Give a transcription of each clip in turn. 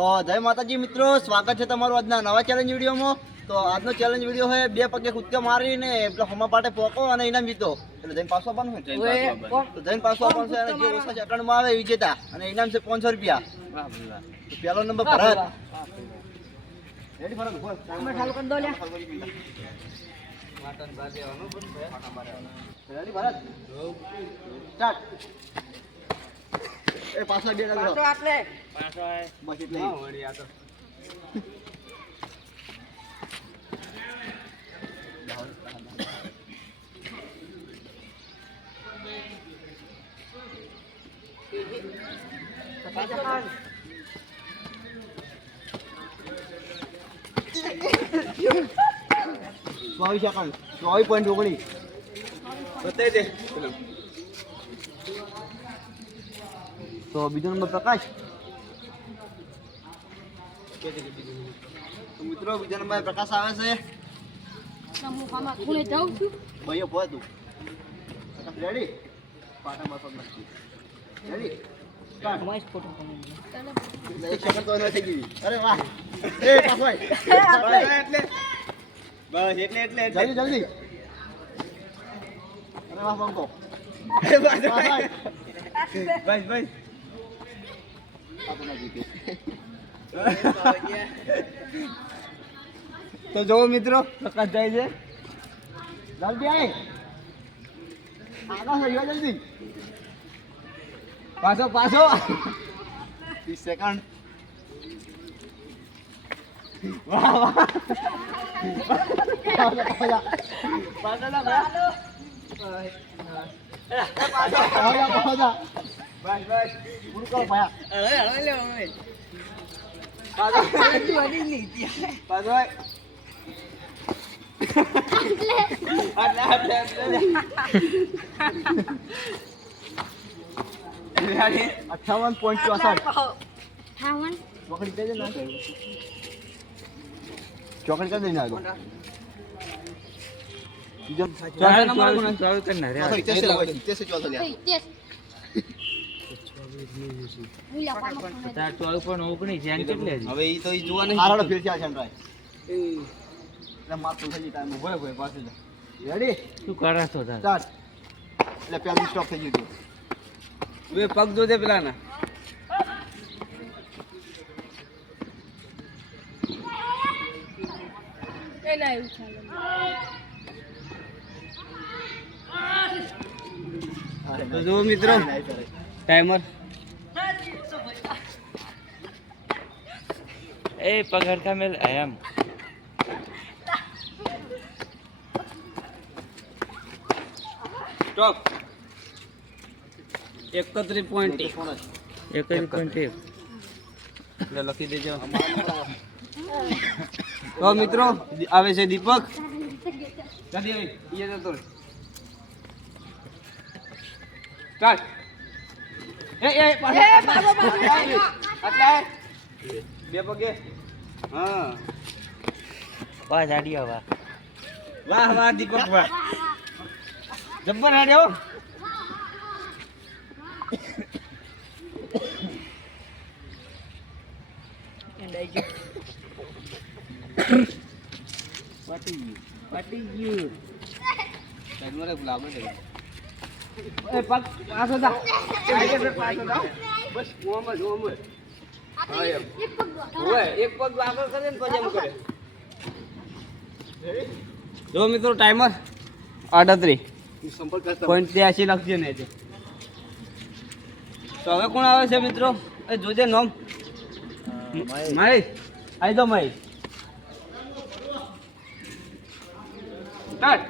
તો જય માતાજી મિત્રો, સ્વાગત છે તમારું આજના નવા ચેલેન્જ વિડીયોમાં. તો આજનો ચેલેન્જ વિડીયો છે બે પગે કૂદકા મારીને એટલે હમા પાટે પોકો અને ઇનામ જીતો. એટલે જઈને પાછો આપવાનું છે, તો જઈને પાછો આપવાનું છે અને જે ઓછા સેકન્ડમાં આવે વિજેતા અને ઇનામ છે 500 રૂપિયા. તો પહેલો નંબર ભરત. રેડી ભરત, બોલ ટાઈમર ચાલુ કરી દો લે. માટન બાર દેવાનું પણ રેડી ભરત, સ્ટાર્ટ. એ પાછા બે લાગો પાછો આટલે પાછો આય બસ એટલે ના વળી આ તો ચોવીસ સેકન્ડ 24.19 બતાવી દે. તો બીજો નંબર પ્રકાશ. તો મિત્રો બીજો નંબર પ્રકાશ આવે છે. ભાઈઓ ભો તું રેડી પાટામાં પગ નાખી રેડી સ્ટાર્ટ. માઈસ ફોટો એક સેકન્ડ તો ન થઈ ગઈ. અરે વાહ, એ પાછો એટલે બસ એટલે જલ્દી જલ્દી. અરે વાહ બંકો બસ બસ તો જો મિત્રો પ્રકાશ જાય છે. જલ્દી આય આગળ સહી જલ્દી પાછો 30 સેકન્ડ. વાહ વાહ અઠાવન પોઈન્ટ 64 ચોકડી કરી દે ચોકડી કરી દે ના પગ જો દે પેલા ના તો જો મિત્રો ટાઈમર એ પગડતા મેલ એમ સ્ટોપ. 31.1 એટલે લખી દેજો. તો મિત્રો આવે છે દીપક. સ્ટાર્ટ. બે પગે હા વાહ જાડિયા વાહ વાહ વાહ દીપક વાહ જબ્બર હાડ્યો. પાટી ગયું ટાઈમર ગુલાબ છે. એ પગ પાછો જા પાછો જા બસ ઓમ હા એમ ઓય એક પગ આગળ કરે ને પછી એમ કરે. જો મિત્રો ટાઈમર 38.83 લખજો ને. તો હવે કોણ આવે છે મિત્રો? એ જોજે નોમ મહેશ આઈ દો મહેશ. સ્ટાર્ટ.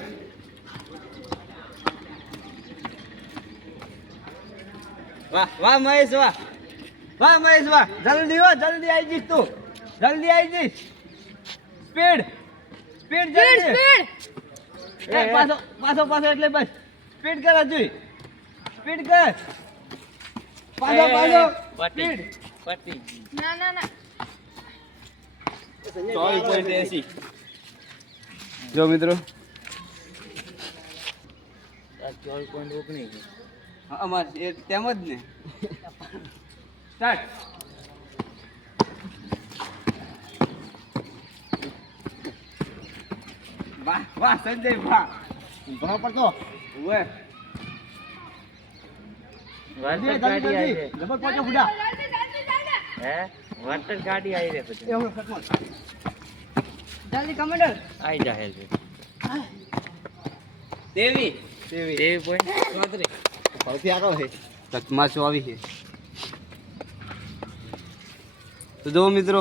વાહ વાહ મહેશ વાહ વાહ મહેશ વાહ જલ્દી હો જલ્દી આવી જઈશ તું જલ્દી આવી જઈશ. સ્પીડ સ્પીડ જલ્દી પાછો પાછો પાછો એટલે બસ સ્પીડ કર હજુ સ્પીડ કર પાછો પાછો સ્પીડ પટી ના ના ના 24.80 જો મિત્રો 24.19 અમાર એ તેમ જ ને. સ્ટાર્ટ. વાહ વાહ સંજય વાહ ઘણો પડતો ઓએ વોટર જલ્દી, ગાડી જલ્દી, આવી જલ્દી. રે જબર પહોંચો બુડા હે વોટર ગાડી આવી રે પછી એવું ખતમ. જલ્દી કમાન્ડર આવી જાહે છે દેવી તેવી પોઈન્ટ સૌથી આગળ છે તકમા 24 છે તો જો મિત્રો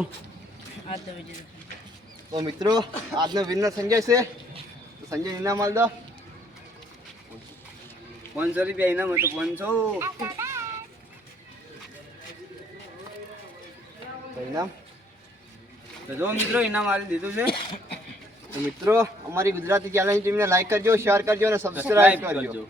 આ તો વિજય તો મિત્રો આજનો વિનર સંજય છે તો સંજય ઇનામ આલ દો 500 રૂપિયા ઇનામ હતું 500 તો ઇનામ તો જો મિત્રો ઇનામ આલી દીધું છે તો મિત્રો અમારી ગુજરાતી ચેનલ ટીમને લાઈક કરજો શેર કરજો અને સબસ્ક્રાઇબ કરજો